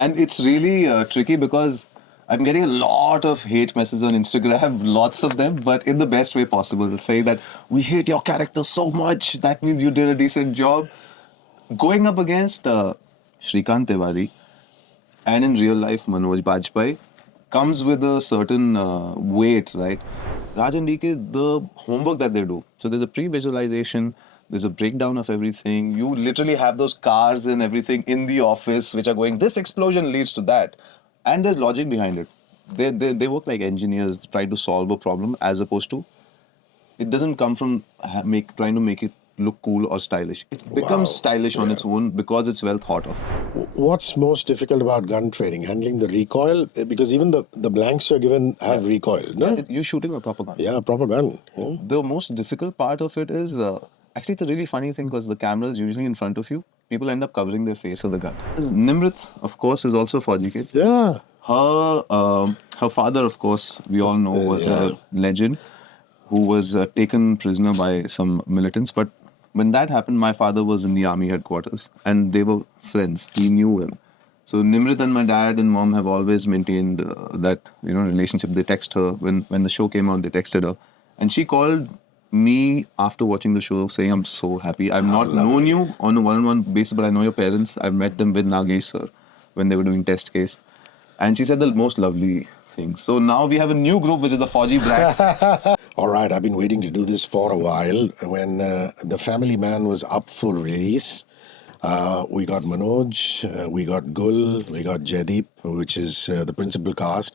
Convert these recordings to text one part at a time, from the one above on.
And it's really tricky because I'm getting a lot of hate messages on Instagram, lots of them, but in the best way possible. Saying that we hate your character so much, that means you did a decent job. Going up against Shrikant Tiwari and in real life Manoj Bajpayee comes with a certain weight, right? Raj and D.K, the homework that they do. So there's a pre-visualization, there's a breakdown of everything. You literally have those cars and everything in the office which are going, this explosion leads to that. And there's logic behind it. They work like engineers, try to solve a problem as opposed to it doesn't come from trying to make it look cool or stylish. It becomes Wow. stylish on Yeah. its own because it's well thought of. What's most difficult about gun training? Handling the recoil? Because even the blanks you're given have recoil, no? You're shooting a proper gun. Yeah, proper gun. Yeah. The most difficult part of it is actually it's a really funny thing because the camera is usually in front of you. People end up covering their face with the gun. Nimrat, of course, is also a Fauji kid. Yeah. Her father, of course, we all know was Yeah. a legend who was taken prisoner by some militants. But when that happened, my father was in the army headquarters, and they were friends. He knew him. So Nimrat and my dad and mom have always maintained that relationship. They text her when the show came out. They texted her, and she called me after watching the show, saying, "I'm so happy. I've not known you on a one-on-one basis, but I know your parents. I've met them with Nagesh sir when they were doing test case." And she said the most lovely things. So now we have a new group, which is the Fauji Brats. All right, I've been waiting to do this for a while. When The Family Man was up for release, we got Manoj, we got Gul, we got Jaideep, which is the principal cast.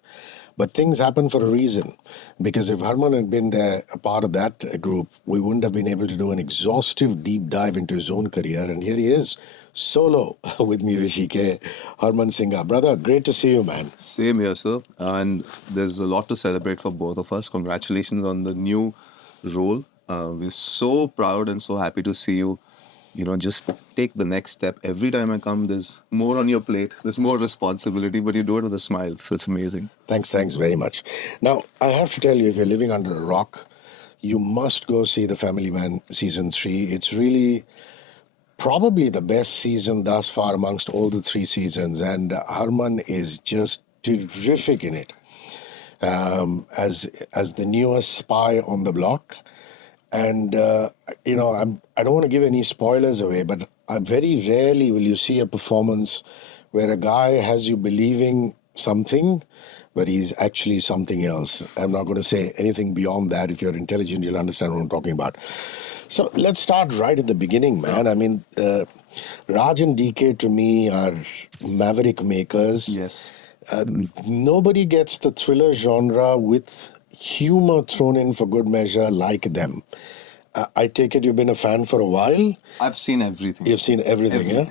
But things happen for a reason. Because if Harman had been there, a part of that group, we wouldn't have been able to do an exhaustive deep dive into his own career. And here he is, solo with me, Hrishi K, Harman Singha. Brother, great to see you, man. Same here, sir. And there's a lot to celebrate for both of us. Congratulations on the new role. We're so proud and so happy to see you. Just take the next step. Every time I come, there's more on your plate. There's more responsibility, but you do it with a smile. So it's amazing. Thanks very much. Now, I have to tell you, if you're living under a rock, you must go see The Family Man Season 3. It's really probably the best season thus far amongst all the three seasons, and Harman is just terrific in it. As the newest spy on the block. And I don't want to give any spoilers away, but very rarely will you see a performance where a guy has you believing something, but he's actually something else. I'm not going to say anything beyond that. If you're intelligent, you'll understand what I'm talking about. So let's start right at the beginning, man. I mean, Raj and D.K to me are maverick makers. Yes. Nobody gets the thriller genre with humor thrown in for good measure like them. I take it you've been a fan for a while. I've seen everything. You've seen everything, yeah?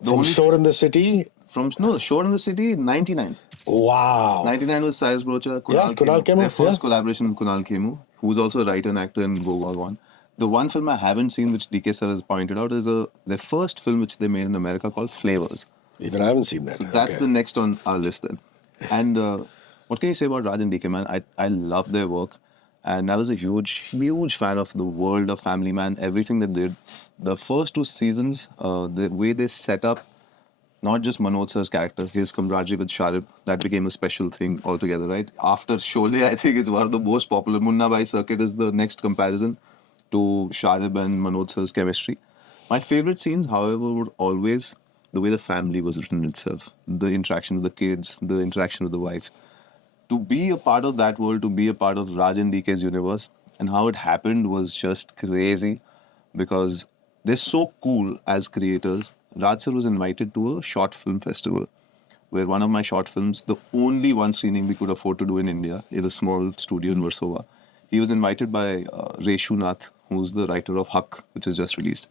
The From only Shore in the City? the Shore in the City, 99. Wow. 99 was Cyrus Brocha, Yeah, Kunal Khemu, Their first yeah. collaboration with Kunal Khemu, who's also a writer and actor in Go One. The one film I haven't seen, which DK sir has pointed out, is their first film which they made in America called Flavors. Even I haven't seen that. So that's Okay. the next on our list then. And what can you say about Raj and D.K, man? I love their work. And I was a huge fan of the world of Family Man, everything they did. The first two seasons, the way they set up not just Manoj sir's character, his camaraderie with Sharib, that became a special thing altogether, right? After Sholay, I think it's one of the most popular. Munna Bhai Circuit is the next comparison to Sharib and Manoj sir's chemistry. My favorite scenes, however, would always the way the family was written itself, the interaction with the kids, the interaction with the wives. To be a part of that world, to be a part of Raj and DK's universe, and how it happened was just crazy because they're so cool as creators. Raj sir was invited to a short film festival where one of my short films, the only one screening we could afford to do in India, in a small studio in Warsaw, he was invited by Reshu Nath, who's the writer of Huck, which is just released.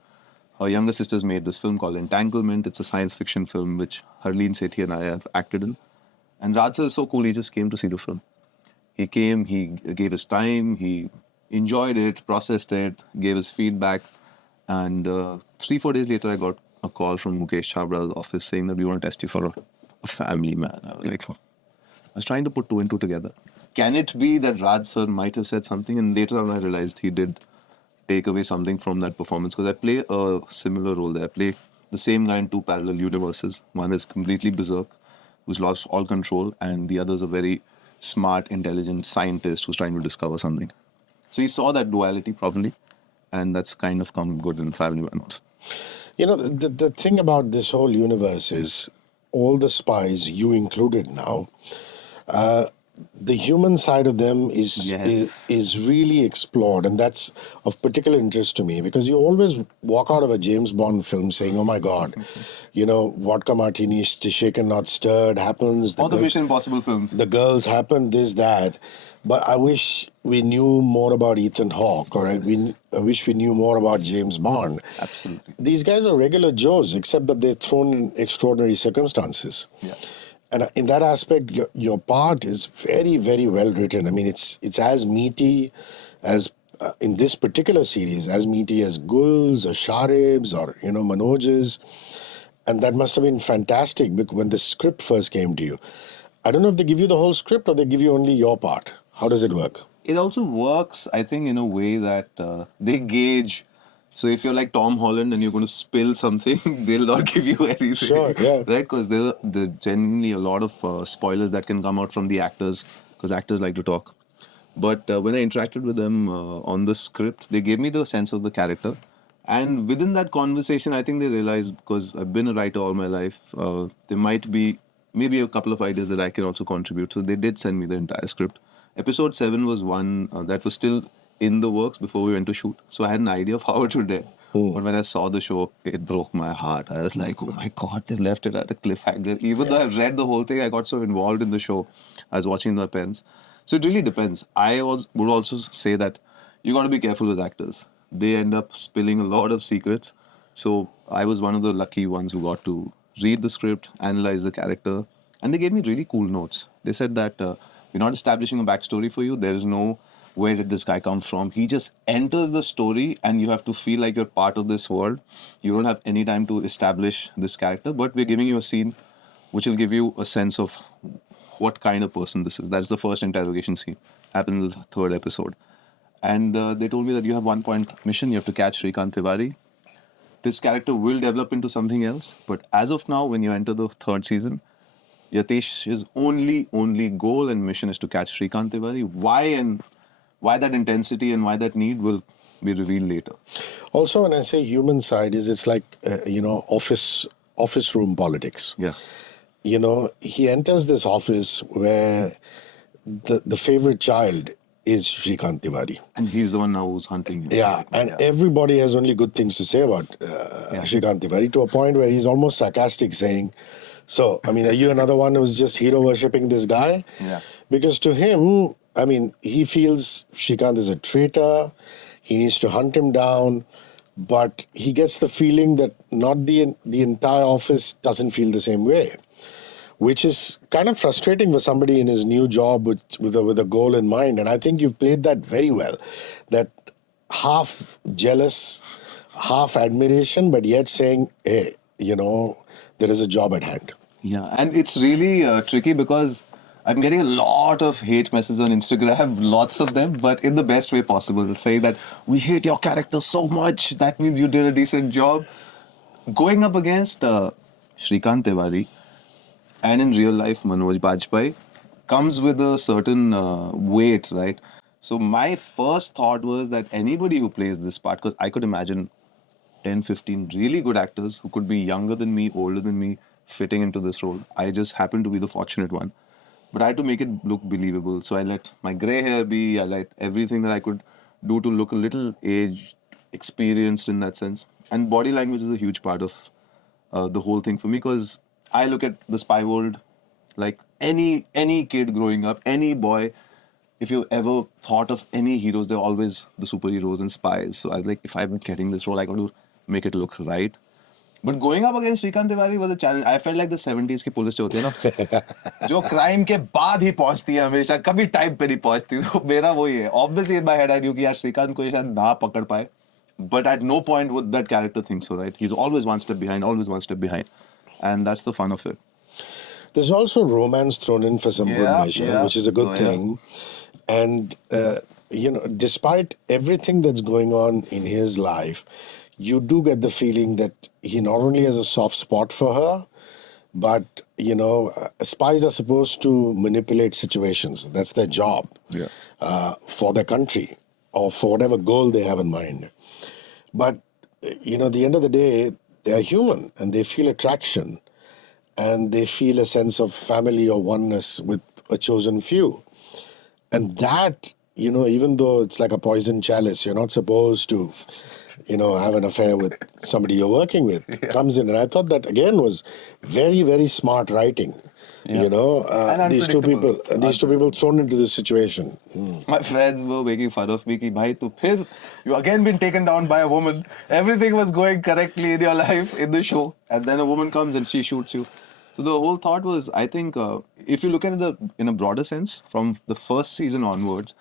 Her younger sisters made this film called Entanglement. It's a science fiction film which Harleen Sethi and I have acted in. And Raj sir is so cool, he just came to see the film. He came, he gave his time, he enjoyed it, processed it, gave his feedback. And 3-4 days later, I got a call from Mukesh Chabra's office saying that we want to test you for a family man. I was like, I was trying to put two and two together. Can it be that Raj sir might have said something? And later on, I realized he did take away something from that performance because I play a similar role there. I play the same guy in two parallel universes. One is completely berserk, who's lost all control, and the other's a very smart, intelligent scientist who's trying to discover something. So he saw that duality probably, and that's kind of come good in Family Man also. You know, the thing about this whole universe is all the spies, you included now, the human side of them is really explored, and that's of particular interest to me because you always walk out of a James Bond film saying, "Oh my God, you know, vodka martini, shaken not stirred happens." All the Mission Impossible films. The girls happen, this, that. But I wish we knew more about Ethan Hawke, or I wish we knew more about James Bond. Absolutely. These guys are regular Joes, except that they're thrown in extraordinary circumstances. Yeah. And in that aspect, your part is very, very well written. I mean, it's as meaty as in this particular series, as meaty as Gul's or Sharib's or Manoj's, and that must have been fantastic when the script first came to you. I don't know if they give you the whole script or they give you only your part. How does it work? It also works, I think, in a way that they gauge. So if you're like Tom Holland and you're going to spill something, they'll not give you anything. Sure, yeah. Right? Because there are genuinely a lot of spoilers that can come out from the actors, because actors like to talk. But when I interacted with them on the script, they gave me the sense of the character. And within that conversation, I think they realized, because I've been a writer all my life, there might be maybe a couple of ideas that I can also contribute. So they did send me the entire script. Episode 7 was one that was still in the works before we went to shoot. So I had an idea of how it would end. But when I saw the show, it broke my heart. I was like, oh my God, they left it at a cliffhanger. Even though I've read the whole thing, I got so involved in the show. I was watching my pens. So it really depends. I would also say that you got to be careful with actors. They end up spilling a lot of secrets. So I was one of the lucky ones who got to read the script, analyze the character, and they gave me really cool notes. They said that we're not establishing a backstory for you. There is no where did this guy come from. He just enters the story and you have to feel like you're part of this world. You don't have any time to establish this character, but we're giving you a scene which will give you a sense of what kind of person this is. That's the first interrogation scene. Happened in the 3rd episode. And they told me that you have 1-point mission. You have to catch Shrikant Tiwari. This character will develop into something else. But as of now, when you enter the 3rd season, Yatesh's only goal and mission is to catch Shrikant Tiwari. Why that intensity and why that need will be revealed later. Also, when I say human side, it's like, office room politics. Yeah. He enters this office where the favorite child is Shrikant Tiwari. And he's the one now who's hunting him. Yeah, and everybody has only good things to say about Shrikant Tiwari, to a point where he's almost sarcastic, saying, so, I mean, are you another one who's just hero worshipping this guy? Yeah. Because to him, I mean, he feels Shrikant is a traitor, he needs to hunt him down, but he gets the feeling that not the entire office doesn't feel the same way, which is kind of frustrating for somebody in his new job with a goal in mind. And I think you've played that very well, that half jealous, half admiration, but yet saying, hey, there is a job at hand. Yeah, and it's really tricky because I'm getting a lot of hate messages on Instagram, lots of them, but in the best way possible. Saying that we hate your character so much, that means you did a decent job. Going up against Shrikant Tiwari and in real life Manoj Bajpayee comes with a certain weight, right? So my first thought was that anybody who plays this part, because I could imagine 10, 15 really good actors who could be younger than me, older than me, fitting into this role. I just happened to be the fortunate one. But I had to make it look believable. So I let my grey hair be, I let everything that I could do to look a little aged, experienced in that sense. And body language is a huge part of the whole thing for me, because I look at the spy world like any kid growing up, any boy. If you ever thought of any heroes, they're always the superheroes and spies. So I was like, if I'm getting this role, I got to make it look right. But going up against Shrikant Tiwari was a challenge. I felt like the 70s की police जो होती है ना, जो crime के बाद ही पहुंचती है हमेशा, कभी time पे नहीं पहुंचती. तो मेरा वही है. Obviously in my head I knew कि यार श्रीकांत को ये शायद ना पकड़ पाए. But at no point would that character think so, right? He's always one step behind, and that's the fun of it. There's also romance thrown in for some good measure, which is a good thing. And despite everything that's going on in his life, you do get the feeling that he not only has a soft spot for her, But, spies are supposed to manipulate situations. That's their job Yeah. for their country or for whatever goal they have in mind. But, at the end of the day, they're human and they feel attraction and they feel a sense of family or oneness with a chosen few. And that, even though it's like a poison chalice, you're not supposed to, have an affair with somebody you're working with, comes in. And I thought that, again, was very, very smart writing. Yeah. And These two people thrown into this situation. My friends were making fun of me कि भाई तू फिर you again been taken down by a woman. Everything was going correctly in your life in the show, and then a woman comes and she shoots you. So the whole thought was, I think, if you look at it in a broader sense, from the first season onwards,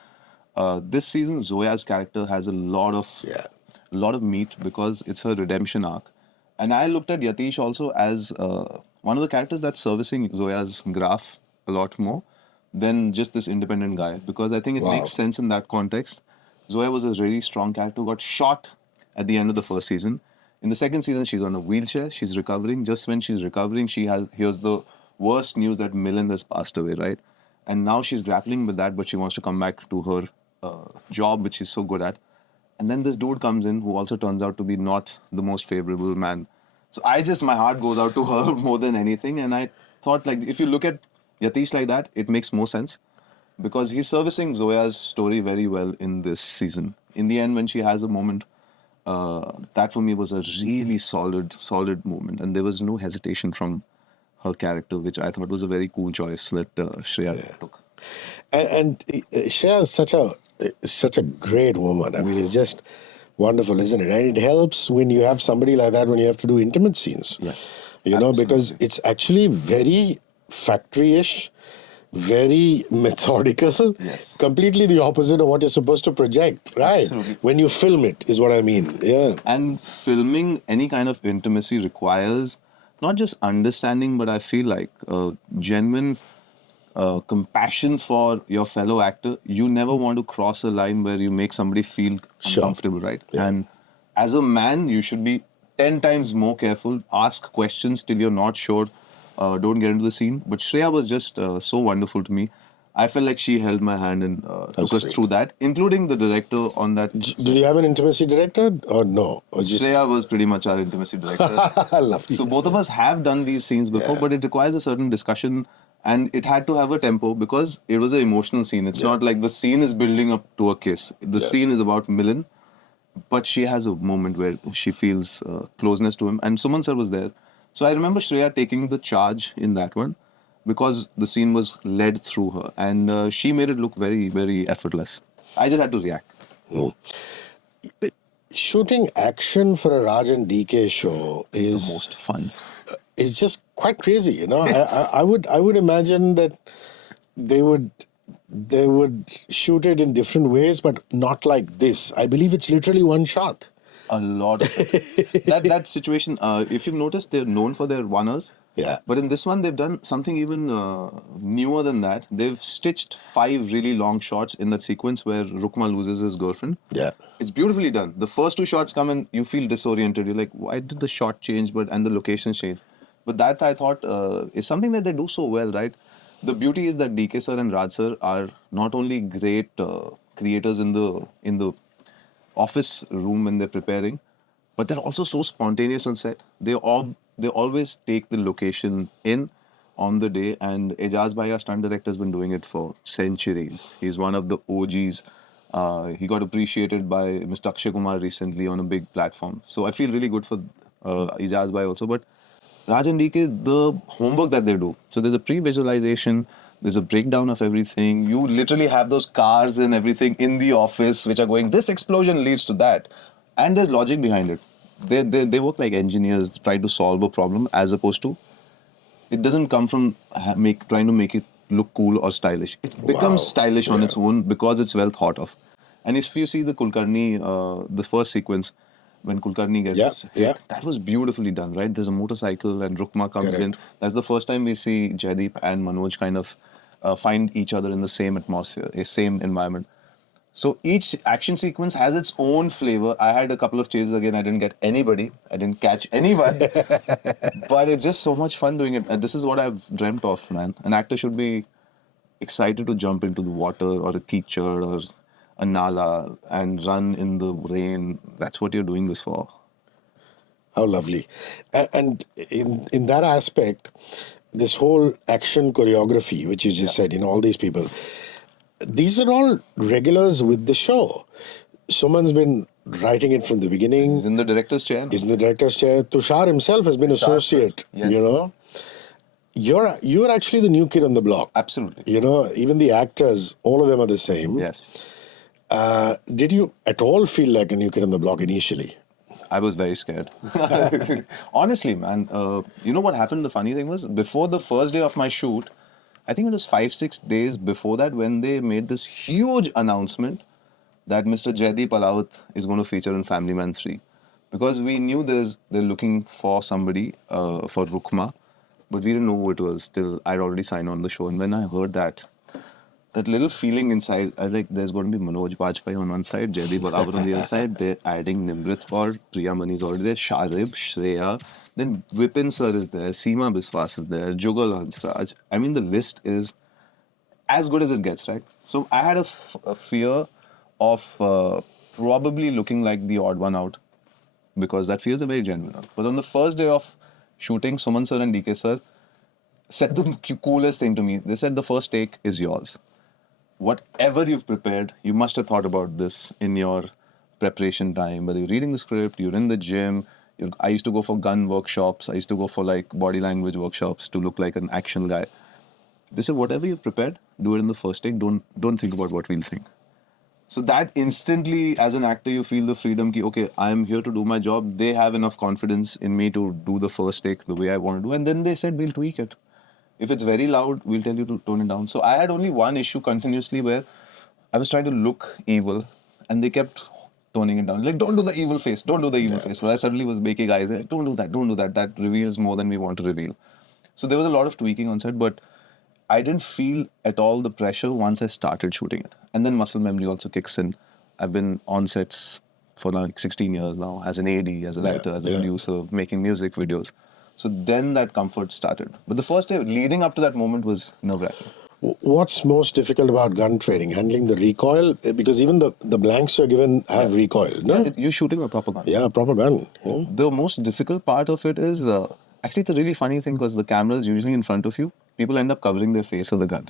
this season Zoya's character has a lot of meat because it's her redemption arc. And I looked at Yatish also as one of the characters that's servicing Zoya's graph a lot more than just this independent guy, because I think it makes sense in that context. Zoya was a really strong character who got shot at the end of the first season. In the second season, she's on a wheelchair. She's recovering. Just when she's recovering, hears the worst news that Milind has passed away, right? And now she's grappling with that, but she wants to come back to her job, which she's so good at. And then this dude comes in who also turns out to be not the most favorable man. So my heart goes out to her more than anything. And I thought, like, if you look at Yatish like that, it makes more sense because he's servicing Zoya's story very well in this season. In the end, when she has a moment, that for me was a really solid moment. And there was no hesitation from her character, which I thought was a very cool choice that Shreya took. And Shreya is such a great woman. I mean, it's just wonderful, isn't it? And it helps when you have somebody like that when you have to do intimate scenes. Yes. Because it's actually very factory-ish, very methodical, completely the opposite of what you're supposed to project, right? Absolutely. When you film it, is what I mean. Yeah. And filming any kind of intimacy requires not just understanding, but I feel like genuine compassion for your fellow actor. You never want to cross a line where you make somebody feel uncomfortable, right? Yeah. And as a man, you should be 10 times more careful. Ask questions till you're not sure. Don't get into the scene. But Shreya was just so wonderful to me. I felt like she held my hand and took us through that, including the director on that. Did you have an intimacy director or no? Or just... Shreya was pretty much our intimacy director. Lovely. So both of us have done these scenes before, but it requires a certain discussion and it had to have a tempo because it was an emotional scene. It's not like the scene is building up to a kiss. The scene is about Milind, but she has a moment where she feels closeness to him. And Suman sir was there. So I remember Shreya taking the charge in that one because the scene was led through her. And she made it look very, very effortless. I just had to react. Shooting action for a Raj and D.K. show is the most fun. It's just quite crazy, I would imagine that they would shoot it in different ways, but not like this. I believe it's literally one shot. A lot of it. that situation. If you've noticed, they're known for their one-ers. Yeah. But in this one, they've done something even newer than that. They've stitched 5 really long shots in that sequence where Rukma loses his girlfriend. Yeah. It's beautifully done. The first 2 shots come and you feel disoriented. You're like, why did the shot change and the location change? But that I thought is something that they do so well, right? The beauty is that DK sir and Raj sir are not only great creators in the office room when they're preparing, but they're also so spontaneous on set. They always take the location in on the day, and Ejaz Bhai, our stunt director, has been doing it for centuries. He's one of the OGs. He got appreciated by Mr. Akshay Kumar recently on a big platform. So I feel really good for Ejaz Bhai also. But Raj and D.K, the homework that they do. So there's a pre-visualization, there's a breakdown of everything. You literally have those cars and everything in the office which are going, this explosion leads to that. And there's logic behind it. They work like engineers, try to solve a problem as opposed to, it doesn't come from trying to make it look cool or stylish. It becomes stylish on its own because it's well thought of. And if you see the Kulkarni, the first sequence, when Kulkarni gets hit, that was beautifully done, right? There's a motorcycle and Rukma comes in. That's the first time we see Jaideep and Manoj kind of find each other in the same atmosphere, a same environment. So each action sequence has its own flavor. I had a couple of chases again. I didn't get anybody. I didn't catch anyone. But it's just so much fun doing it. And this is what I've dreamt of, man. An actor should be excited to jump into the water or a teacher or a nala and run in the rain. That's what you're doing this for. How lovely. And in that aspect, this whole action choreography, which you just said, all these people, these are all regulars with the show. Someone's been writing it from the beginning. He's in the director's chair. He's in the director's chair. Tushar himself has been associate, yes. You're actually the new kid on the block. Absolutely. Even the actors, all of them are the same. Yes. Did you at all feel like a new kid on the block initially? I was very scared. Honestly, man. You know what happened? The funny thing was, before the first day of my shoot, I think it was 5-6 days before that when they made this huge announcement that Mr. Jaideep Alawat is going to feature in Family Man 3. Because we knew they're looking for somebody for Rukma, but we didn't know who it was till I'd already signed on the show. And when I heard that little feeling inside, I was like, there's going to be Manoj Bajpayee on one side, Jaideep Alawat on the other side. They're adding Nimrat Kaur, Priya Mani's already there, Sharib, Shreya. Then Vipin sir is there, Seema Biswas is there, Jugal Hansraj. I mean, the list is as good as it gets, right? So I had a fear of probably looking like the odd one out, because that feels a very genuine one. But on the first day of shooting, Suman sir and DK sir said the coolest thing to me. They said the first take is yours. Whatever you've prepared, you must have thought about this in your preparation time. Whether you're reading the script, you're in the gym. I used to go for gun workshops. I used to go for like body language workshops to look like an action guy. They said, whatever you've prepared, do it in the first take. Don't think about what we'll think. So that instantly, as an actor, you feel the freedom ki, okay, I'm here to do my job. They have enough confidence in me to do the first take the way I want to do. And then they said, we'll tweak it. If it's very loud, we'll tell you to tone it down. So I had only one issue continuously where I was trying to look evil and they kept toning it down. Like, don't do the evil face. Don't do the evil face. So I suddenly was making eyes like, don't do that. Don't do that. That reveals more than we want to reveal. So there was a lot of tweaking on set, but I didn't feel at all the pressure once I started shooting it. And then muscle memory also kicks in. I've been on sets for like 16 years now as an AD, as an actor, as a producer, making music videos. So then that comfort started. But the first day leading up to that moment was nerve-wracking. What's most difficult about gun training? Handling the recoil? Because even the blanks you're given have recoil, no? Yeah, you're shooting a proper gun. Yeah, a proper gun. The most difficult part of it is, actually it's a really funny thing because the camera is usually in front of you. People end up covering their face with the gun.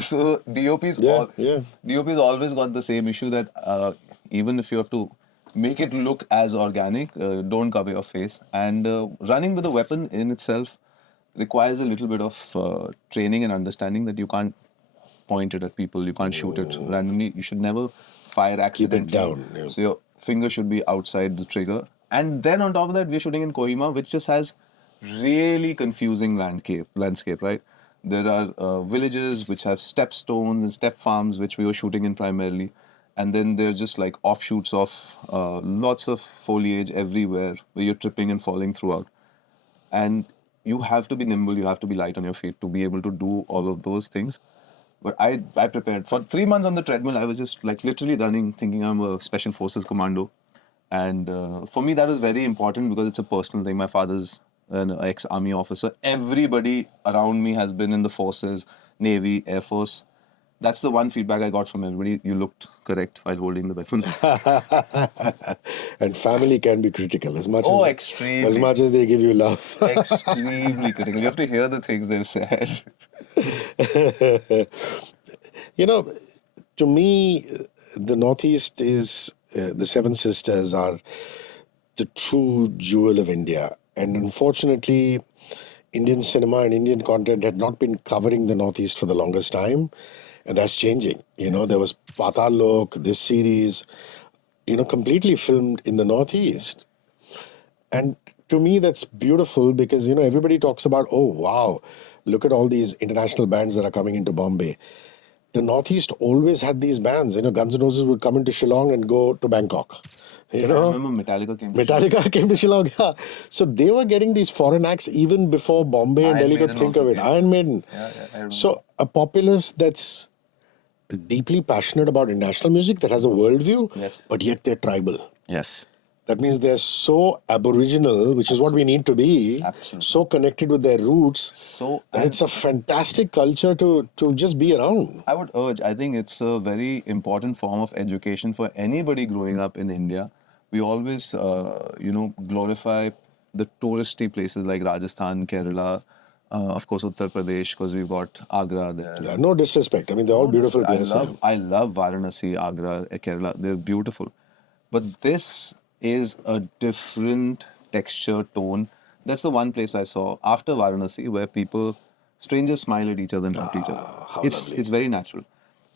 So DOP's always got the same issue that even if you have to make it look as organic, don't cover your face. And running with a weapon in itself requires a little bit of training and understanding that you can't point it at people, you can't shoot it randomly. You should never fire accidentally. Keep it down. Yeah. So your finger should be outside the trigger. And then on top of that, we're shooting in Kohima, which just has really confusing landscape, right? There are villages which have step stones and step farms, which we were shooting in primarily. And then there's just like offshoots of lots of foliage everywhere where you're tripping and falling throughout. And you have to be nimble, you have to be light on your feet to be able to do all of those things. But I prepared. For 3 months on the treadmill, I was just like literally running, thinking I'm a Special Forces commando. And for me, that was very important because it's a personal thing. My father's an ex-army officer. Everybody around me has been in the forces, Navy, Air Force. That's the one feedback I got from everybody. You looked correct while holding the weapon. And family can be critical as much extremely. As much as they give you love. Extremely critical. You have to hear the things they've said. To me, the Northeast is, the Seven Sisters are the true jewel of India. And unfortunately, Indian cinema and Indian content had not been covering the Northeast for the longest time. And that's changing. There was Patal Lok, this series, completely filmed in the Northeast. And to me, that's beautiful because, everybody talks about, oh, wow, look at all these international bands that are coming into Bombay. The Northeast always had these bands. Guns N' Roses would come into Shillong and go to Bangkok. I remember Metallica came to Shillong, yeah. So they were getting these foreign acts even before Bombay and Delhi could think of it. Iron Maiden. Yeah, so a populace that's deeply passionate about international music that has a worldview, Yes. but yet they're tribal. Yes. That means they're so aboriginal, which is what we need to be, Absolutely. so connected with their roots, So, that and it's a fantastic culture to just be around. I would urge, I think it's a very important form of education for anybody growing up in India. We always, glorify the touristy places like Rajasthan, Kerala, of course, Uttar Pradesh, because we've got Agra there. Yeah, no disrespect. I mean, they're all No, beautiful I places. love Varanasi, Agra, Kerala. They're beautiful. But this is a different texture, tone. That's the one place I saw after Varanasi where strangers smile at each other and talk to each other. How It's lovely. very natural.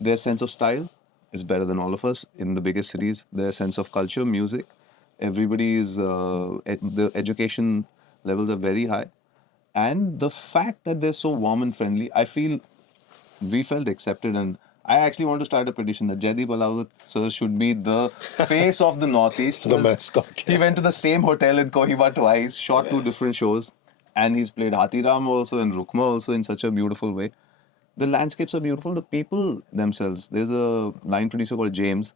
Their sense of style is better than all of us in the biggest cities. Their sense of culture, music, everybody is the education levels are very high, and the fact that they're so warm and friendly, I feel we felt accepted, and I actually want to start a petition that Jaideep Alawat sir should be the face of the Northeast. The because mascot, He went to the same hotel in Kohima twice, shot two different shows, and he's played Hathiram also and Rukma also in such a beautiful way. The landscapes are beautiful. The people themselves. There's a line producer called James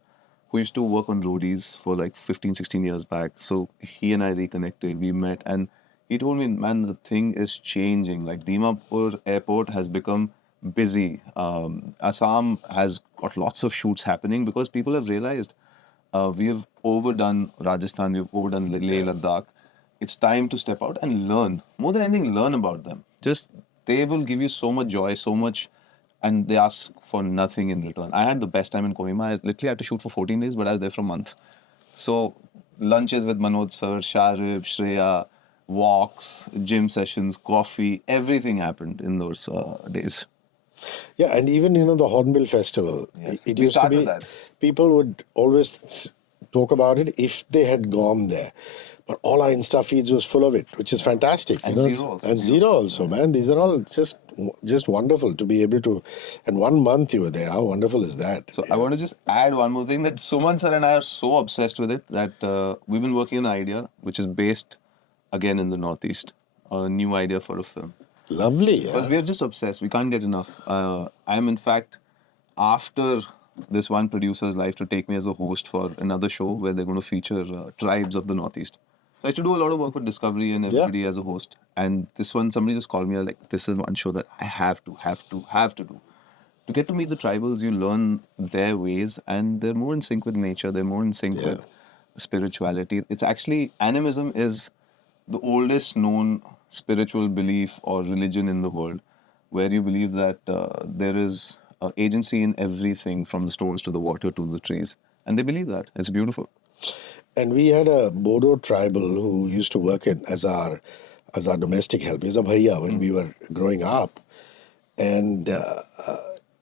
who used to work on roadies for like 15, 16 years back. So he and I reconnected. We met and he told me, man, the thing is changing. Like Dimapur airport has become busy. Assam has got lots of shoots happening because people have realized we have overdone Rajasthan, we've overdone Leh Ladakh. It's time to step out and learn. More than anything, learn about them. Just they will give you so much joy, so much, and they ask for nothing in return. I had the best time in Kohima. I literally had to shoot for 14 days, but I was there for a month. So lunches with Manoj sir, Sharib, Shreya, walks, gym sessions, coffee, everything happened in those days. Yeah, and even the Hornbill Festival. Yes. It We used to start be with that. people would always talk about it if they had gone there. But all our Insta feeds was full of it, which is fantastic. And Zero also. And Zero also, man. These are all just wonderful to be able to. And 1 month you were there. How wonderful is that? So I want to just add one more thing that Suman sir and I are so obsessed with it that we've been working on an idea which is based again in the Northeast, a new idea for a film. Lovely. Because Yeah. we're just obsessed. We can't get enough. I'm in fact after this one producer's life to take me as a host for another show where they're going to feature tribes of the Northeast. So I used to do a lot of work with Discovery and everybody as a host. And this one, somebody just called me like, this is one show that I have to do. To get to meet the tribals, you learn their ways, and they're more in sync with nature. They're more in sync with spirituality. It's actually animism is the oldest known spiritual belief or religion in the world, where you believe that there is agency in everything, from the stones to the water to the trees, and they believe that. It's beautiful. And we had a Bodo tribal who used to work as our domestic help. He's a bhaiya when we were growing up. And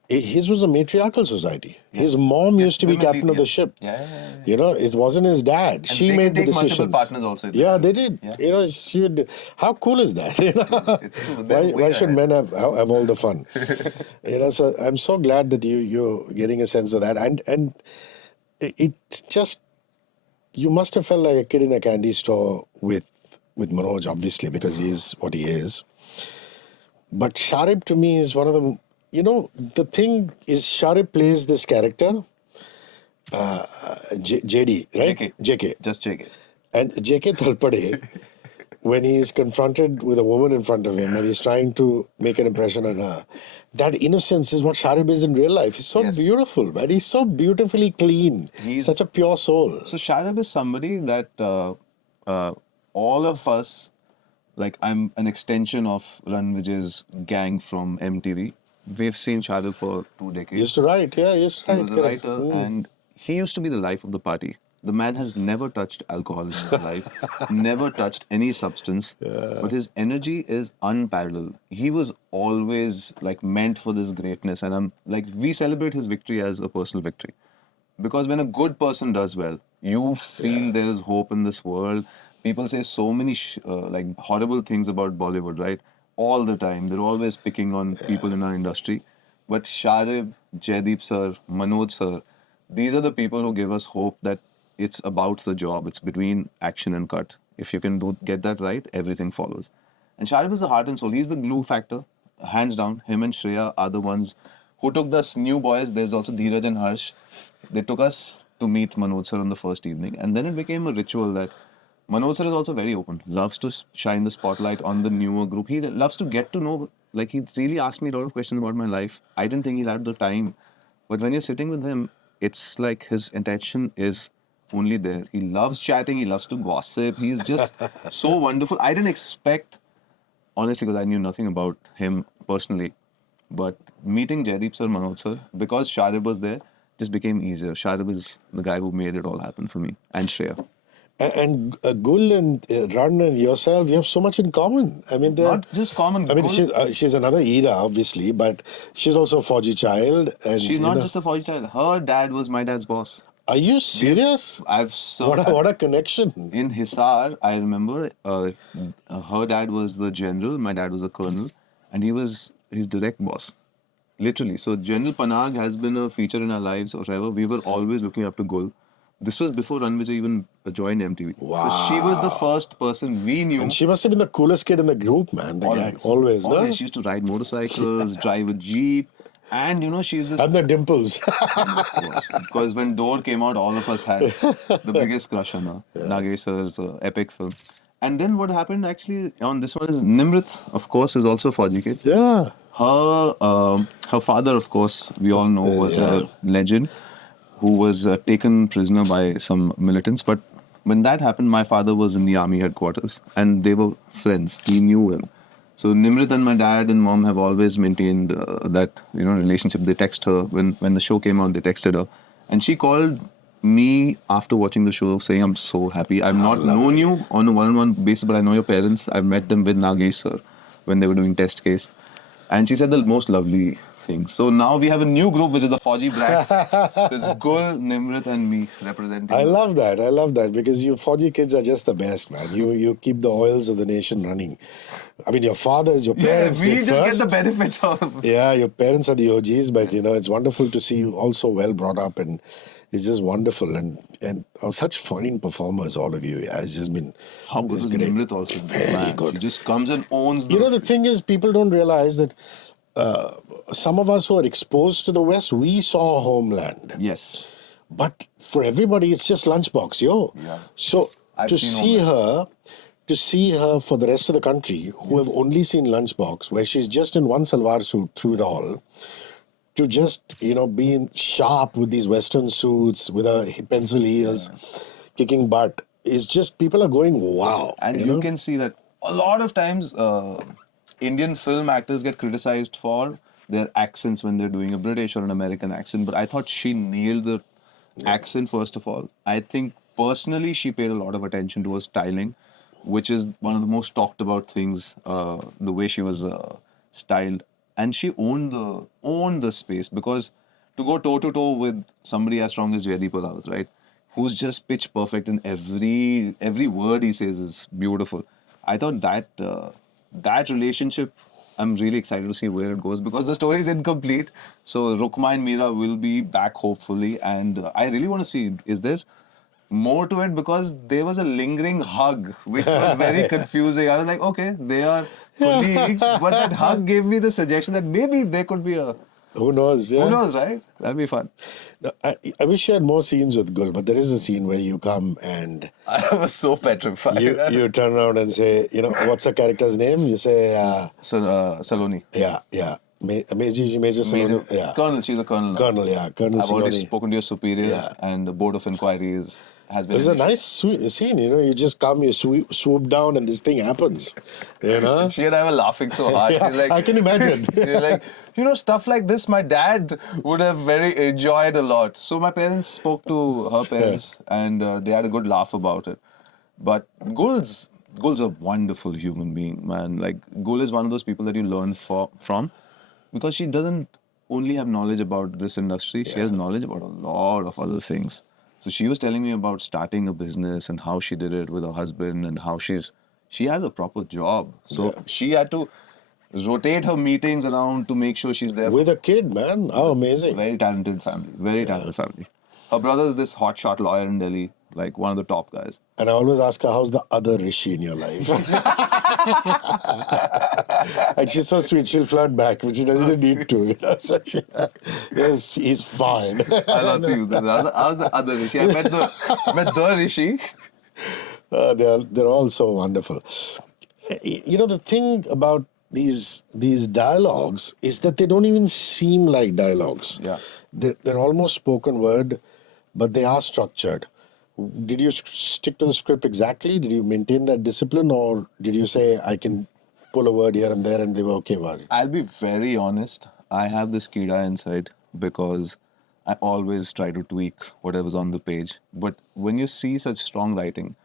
his was a matriarchal society. His mom used to be women captain of lead, the ship. Yeah. It wasn't his dad. And She they made can the take multiple decisions. partners also if they Yeah, choose. they did. Yeah. She would. How cool is that? It's true. They're Why way should ahead. men have all the fun? So I'm so glad that you're getting a sense of that. And it just, you must have felt like a kid in a candy store with Manoj, obviously, because he is what he is. But Sharib to me is one of the, the thing is Sharib plays this character, JD, right? JK. JK. Just JK. And JK Thalpade, when he is confronted with a woman in front of him and he's trying to make an impression on her, that innocence is what Sharib is in real life. He's so beautiful, man. He's so beautifully clean. He's such a pure soul. So Sharib is somebody that all of us, like I'm an extension of Ranvijay's gang from MTV. We've seen Sharib for 2 decades. He used to write, he used to write. He was a writer, and he used to be the life of the party. The man has never touched alcohol in his life, never touched any substance, but his energy is unparalleled. He was always like meant for this greatness, and I'm like, we celebrate his victory as a personal victory. Because when a good person does well, you feel there is hope in this world. People say so many like horrible things about Bollywood, right? All the time. They're always picking on people in our industry. But Sharib, Jaideep sir, Manoj sir, these are the people who give us hope that it's about the job. It's between action and cut. If you can get that right, everything follows. And Sharib is the heart and soul. He's the glue factor, hands down. Him and Shreya are the ones who took the new boys. There's also Dheeraj and Harsh. They took us to meet Manoj sir on the first evening, and then it became a ritual that Manoj sir is also very open. Loves to shine the spotlight on the newer group. He loves to get to know. Like he really asked me a lot of questions about my life. I didn't think he'll have the time, but when you're sitting with him, it's like his attention is only there. He loves chatting. He loves to gossip. He's just so wonderful. I didn't expect, honestly, because I knew nothing about him personally. But meeting Jaideep sir, Manoj sir, because Sharib was there, just became easier. Sharib is the guy who made it all happen for me, and Shreya. And Gul and Ran and yourself, you have so much in common. I mean, they're Not just common. I mean, Gul- she's another era, obviously, but she's also a Fauji child. And she's not just a Fauji child. Her dad was my dad's boss. Are you serious? I've served What a connection! in Hisar. I remember her dad was the general. My dad was a colonel, and he was his direct boss. Literally. So General Panag has been a feature in our lives forever. We were always looking up to Gul. This was before Ranvijay even joined MTV. Wow. So she was the first person we knew. And she must have been the coolest kid in the group, man. The gang, always, no? She used to ride motorcycles, drive a jeep, and she's this. And the dimples. Of course, because when Door came out, all of us had the biggest crush on her. Nagesh sir's epic film. And then what happened actually on this one is Nimrat, of course, is also a Fauji kid. Yeah. Her father, of course, we all know, was a legend who was taken prisoner by some militants. But when that happened, my father was in the army headquarters, and they were friends. He knew him. So Nimrat and my dad and mom have always maintained that relationship. They text her when the show came out. They texted her, and she called me after watching the show, saying, "I'm so happy. I've not known you on a one-on-one basis, but I know your parents. I've met them with Nagesh sir when they were doing test case." And she said the most lovely things. So now we have a new group, which is the Fauji Brats. So it's Gul, Nimrat, and me representing. I love that because you Fauji kids are just the best, man. You keep the oils of the nation running. I mean, your fathers, your parents. we did just first. get the benefits of. Yeah, your parents are the OGs, but it's wonderful to see you all so well brought up, and it's just wonderful and such fine performers, all of you. Yeah, it's just been How good is great. Nimrat also? Very Man, good. She just comes and owns the. The thing is, people don't realize that some of us who are exposed to the West, we saw homeland. Yes. But for everybody, it's just lunchbox, yo. Yeah. So I've to seen see her for the rest of the country who have only seen lunchbox, where she's just in one salwar suit through it all, to just being sharp with these Western suits, with her pencil heels, kicking butt, is just people are going wow. And you can see that a lot of times Indian film actors get criticized for their accents when they're doing a British or an American accent. But I thought she nailed the accent first of all. I think personally she paid a lot of attention to her styling, which is one of the most talked about things. The way she was styled, and she owned the space, because to go toe to toe with somebody as strong as Jaideep was, right? Who's just pitch perfect, and every word he says is beautiful. I thought that relationship, I'm really excited to see where it goes, because the story is incomplete. So Rukma and Meera will be back hopefully, and I really want to see, is there more to it, because there was a lingering hug which was very confusing. I was like, okay, they are colleagues, but that hug gave me the suggestion that maybe there could be a. Who knows? Yeah. Who knows, right? That'd be fun. I wish you had more scenes with Gul, but there is a scene where you come and I was so petrified. you turn around and say, what's the character's name? You say, Saloni. yeah. Major Saloni. Yeah. Colonel, she's a colonel. Now. Colonel, yeah. Colonel I've already Saloni. spoken to your superiors, Yeah. and the board of inquiries has been. It was a nice scene, you just come, you swoop down, and this thing happens, She and I were laughing so hard. Yeah, She's like, I can imagine. She's like, stuff like this, my dad would have very enjoyed a lot. So my parents spoke to her parents, and they had a good laugh about it. But Gul's a wonderful human being, man. Like, Gul is one of those people that you learn from, because she doesn't only have knowledge about this industry, she has knowledge about a lot of other things. So she was telling me about starting a business and how she did it with her husband, and how she has a proper job. So she had to rotate her meetings around to make sure she's there. With a kid, man. How amazing. Very talented family. Very talented family. Her brother is this hotshot lawyer in Delhi. like one of the top guys. And I always ask her, how's the other Rishi in your life? And she's so sweet, she'll flirt back, but she doesn't need to. So yes, he's fine. I'll also use that. How's the other Rishi? I met the Rishi. They're all so wonderful. You know, the thing about these dialogues is that they don't even seem like dialogues. Yeah. They're almost spoken word, but they are structured. Did you stick to the script exactly? Did you maintain that discipline, or did you say, I can pull a word here and there and they were okay with it? I'll be very honest. I have this kida inside because I always try to tweak whatever's on the page. But when you see such strong writing,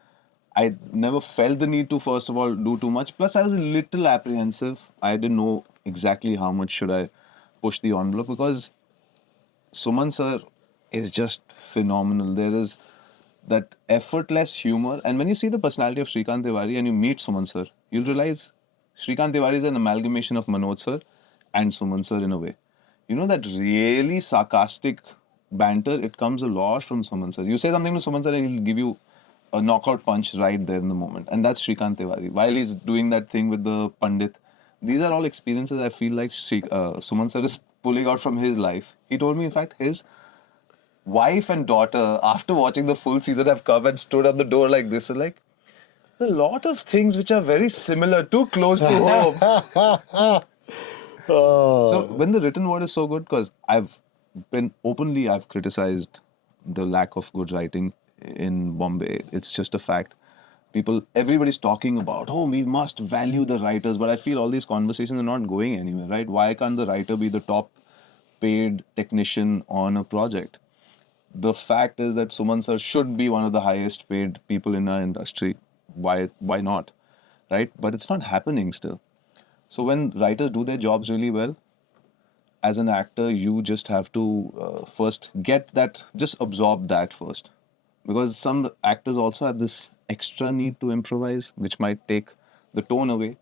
I never felt the need to, first of all, do too much. Plus, I was a little apprehensive. I didn't know exactly how much should I push the envelope, because Suman sir is just phenomenal. There is that effortless humor. And when you see the personality of Shrikant Tiwari and you meet Suman sir, you'll realize Shrikant Tiwari is an amalgamation of Manoj sir and Suman sir in a way. You know, that really sarcastic banter, it comes a lot from Suman sir. You say something to Suman sir and he'll give you a knockout punch right there in the moment. And that's Shrikant Tiwari. While he's doing that thing with the Pandit, these are all experiences I feel like Suman sir is pulling out from his life. He told me, in fact, his wife and daughter, after watching the full season, have come and stood at the door like this. And like, there's a lot of things which are very similar, too close to home. So when the written word is so good, because I've criticized the lack of good writing in Bombay. It's just a fact. Everybody's talking about, oh, we must value the writers, but I feel all these conversations are not going anywhere, right? Why can't the writer be the top paid technician on a project? The fact is that Suman sir should be one of the highest paid people in our industry. Why not? Right? But it's not happening still. So when writers do their jobs really well, as an actor, you just have to first get that, just absorb that first. Because some actors also have this extra need to improvise, which might take the tone away.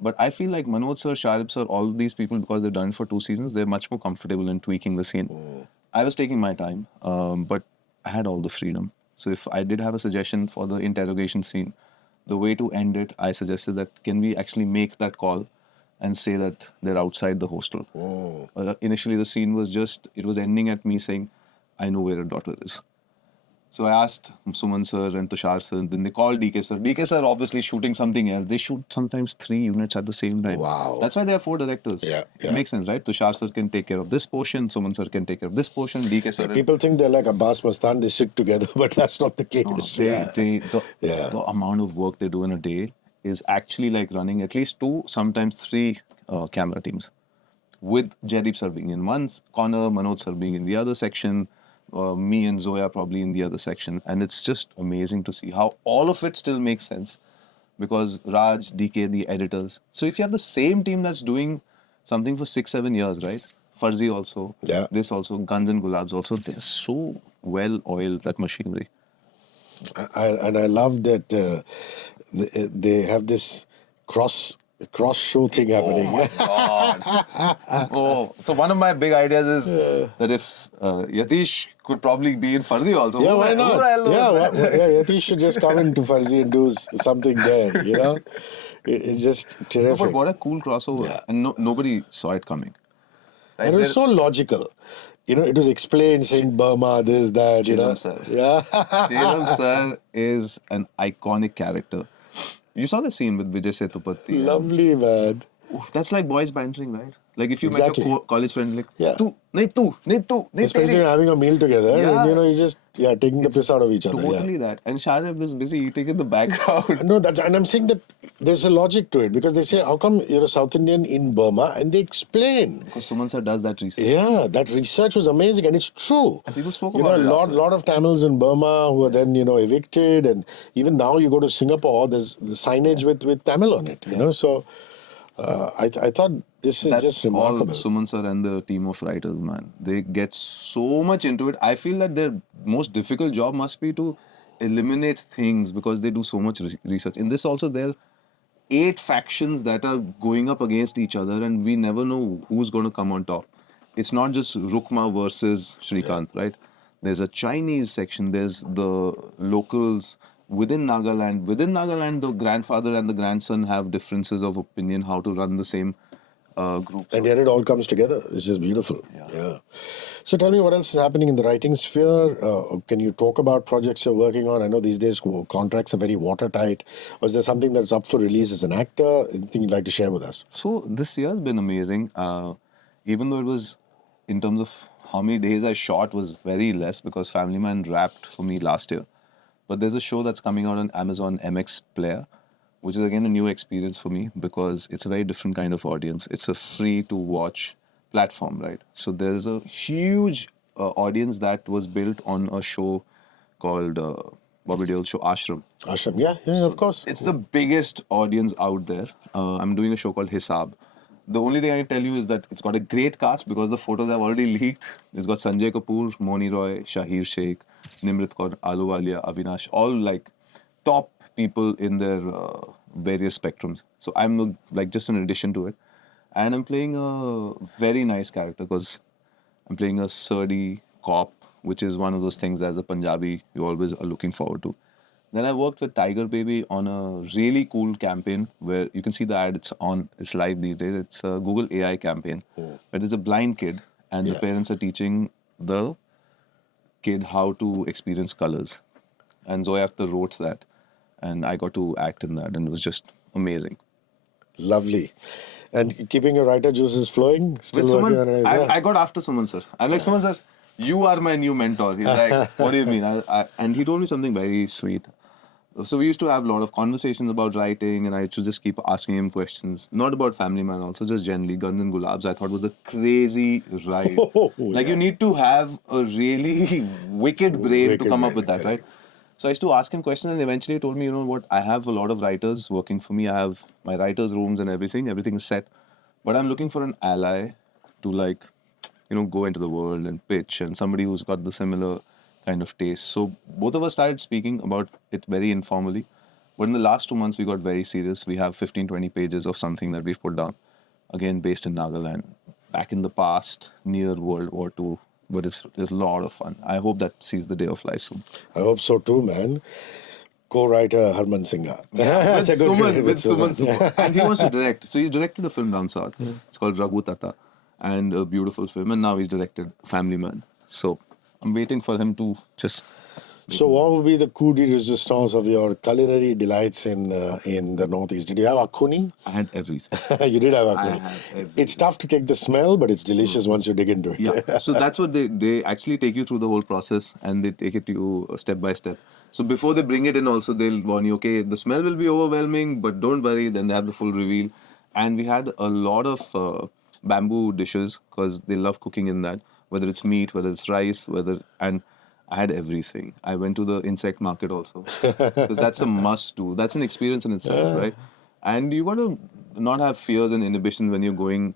But I feel like Manoj sir, Sharib sir, all these people, because they've done it for 2 seasons, they're much more comfortable in tweaking the scene. I was taking my time, but I had all the freedom. So if I did have a suggestion for the interrogation scene, the way to end it, I suggested that can we actually make that call and say that they're outside the hostel. Initially, the scene was it was ending at me saying, I know where her daughter is. So I asked Suman sir and Tushar sir, and then they called D.K. sir. D.K. sir obviously shooting something else. They shoot sometimes 3 units at the same time. Wow. That's why there are 4 directors. Yeah. It makes sense, right? Tushar sir can take care of this portion, Suman sir can take care of this portion, D.K. sir. People think they're like Abbas Mastan, they sit together, but that's not the case. The amount of work they do in a day is actually like running at least 2, sometimes 3 camera teams. With Jaideep sir being in one corner, Manoj sir being in the other section, me and Zoya probably in the other section. And it's just amazing to see how all of it still makes sense. Because Raj, D.K, the editors. So if you have the same team that's doing something for 6-7 years, right? Fauji also, this also, Guns and Gulabs also, they're so well oiled, that machinery. I love that they have this cross show thing happening. Oh my God. So one of my big ideas is that if Yatish could probably be in Fauji also. Yeah, why not? Yatish should just come into Fauji and do something there, you know? It's just terrific. No, but what a cool crossover. Yeah. And nobody saw it coming. Right? And it was so logical. You know, it was explained saying Burma, this, that, you know. Sir. Yeah. Cheran sir is an iconic character. You saw the scene with Vijay Sethupathi. Lovely, man. That's like boys bantering, right? Like if you met your college friend, like, tu. Especially having a meal together, and you know, you just, taking the piss out of each other. Totally that. And Sharib is busy eating in the background. No, and I'm saying that there's a logic to it, because they say, how come you're a South Indian in Burma? And they explain. Because Suman sir does that research. Yeah, that research was amazing, and it's true. And people spoke about it. A lot of Tamils in Burma who were then, evicted, and even now you go to Singapore, there's the signage with Tamil on it, you know, so I thought this is just remarkable. That's all Suman sir and the team of writers, man. They get so much into it. I feel that their most difficult job must be to eliminate things, because they do so much research. In this also, there are 8 factions that are going up against each other, and we never know who's going to come on top. It's not just Rukma versus Shrikant, right? there's a Chinese section, there's the locals within Nagaland. Within Nagaland, the grandfather and the grandson have differences of opinion how to run the same group. And yet it all comes together. It's just beautiful. Yeah. So tell me what else is happening in the writing sphere. Can you talk about projects you're working on? I know these days contracts are very watertight. Or is there something that's up for release as an actor? Anything you'd like to share with us? So this year has been amazing. Even though it was, in terms of how many days I shot, was very less because Family Man wrapped for me last year. But there's a show that's coming out on Amazon MX Player, which is again a new experience for me because it's a very different kind of audience. It's a free to watch platform, right? So there's a huge audience that was built on a show called Bobby Deol's show Ashram. Ashram, yeah, of course. It's the biggest audience out there. I'm doing a show called Hisab. The only thing I can tell you is that it's got a great cast because the photos have already leaked. It's got Sanjay Kapoor, Moni Roy, Shahir Sheikh, Nimrat Kaur, Ahluwalia, Avinash, all like top people in their various spectrums. So I'm like just an addition to it. And I'm playing a very nice character because I'm playing a surdy cop, which is one of those things as a Punjabi you always are looking forward to. Then I worked with Tiger Baby on a really cool campaign where you can see the ad. It's live these days. It's a Google AI campaign. Where there's a blind kid and the parents are teaching the kid how to experience colors. And Zoe Akhtar wrote that, and I got to act in that, and it was just amazing. Lovely. And keeping your writer juices flowing? Still With working Suman, on it? I got after Suman, sir. I'm like, Suman, sir, you are my new mentor. He's like, what do you mean? And he told me something very sweet. So we used to have a lot of conversations about writing, and I should just keep asking him questions, not about Family Man, also just generally. Guns and Gulabs, I thought was a crazy ride. Like you need to have a really wicked brain to come up with that, right? So I used to ask him questions, and eventually he told me, you know what, I have a lot of writers working for me. I have my writers' rooms and everything. Everything is set. But I'm looking for an ally to like, go into the world and pitch, and somebody who's got the similar kind of taste. So both of us started speaking about it very informally. But in the last 2 months, we got very serious. We have 15, 20 pages of something that we've put down. Again, based in Nagaland. Back in the past, near World War II. But it's a lot of fun. I hope that sees the day of life soon. I hope so too, man. Co-writer Harman Singha. With Suman. And he wants to direct. So he's directed a film down south. It's called Raghu Tata. And a beautiful film. And now he's directed Family Man. So I'm waiting for him to just... So what would be the coup de resistance of your culinary delights in the Northeast? Did you have akhuni? I had everything. You did have I akhuni. had everything. It's tough to take the smell, but it's delicious once you dig into it. Yeah. So that's what they actually take you through the whole process, and they take it to you step by step. So before they bring it in also, they'll warn you, okay, the smell will be overwhelming, but don't worry, then they have the full reveal. And we had a lot of bamboo dishes because they love cooking in that, whether it's meat, whether it's rice, and I had everything. I went to the insect market also because that's a must do. That's an experience in itself, right? And you got to not have fears and inhibitions when you're going,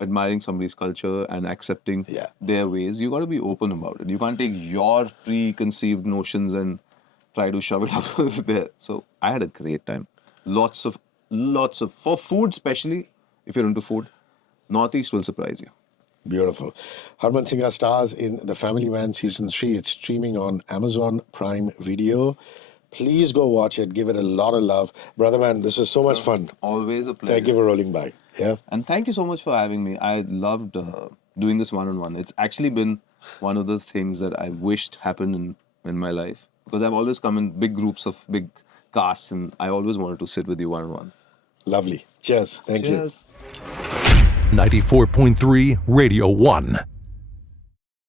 admiring somebody's culture and accepting their ways. You got to be open about it. You can't take your preconceived notions and try to shove it up there. So I had a great time. Lots of, for food especially, if you're into food, Northeast will surprise you. Beautiful. Harman Singha stars in The Family Man Season 3. It's streaming on Amazon Prime Video. Please go watch it. Give it a lot of love. Brother man, this was so much fun. Always a pleasure. Thank you for rolling by. Yeah. And thank you so much for having me. I loved doing this one-on-one. It's actually been one of those things that I wished happened in my life. Because I've always come in big groups of big casts, and I always wanted to sit with you one-on-one. Lovely. Cheers. Thank you. Cheers. 94.3 Radio 1.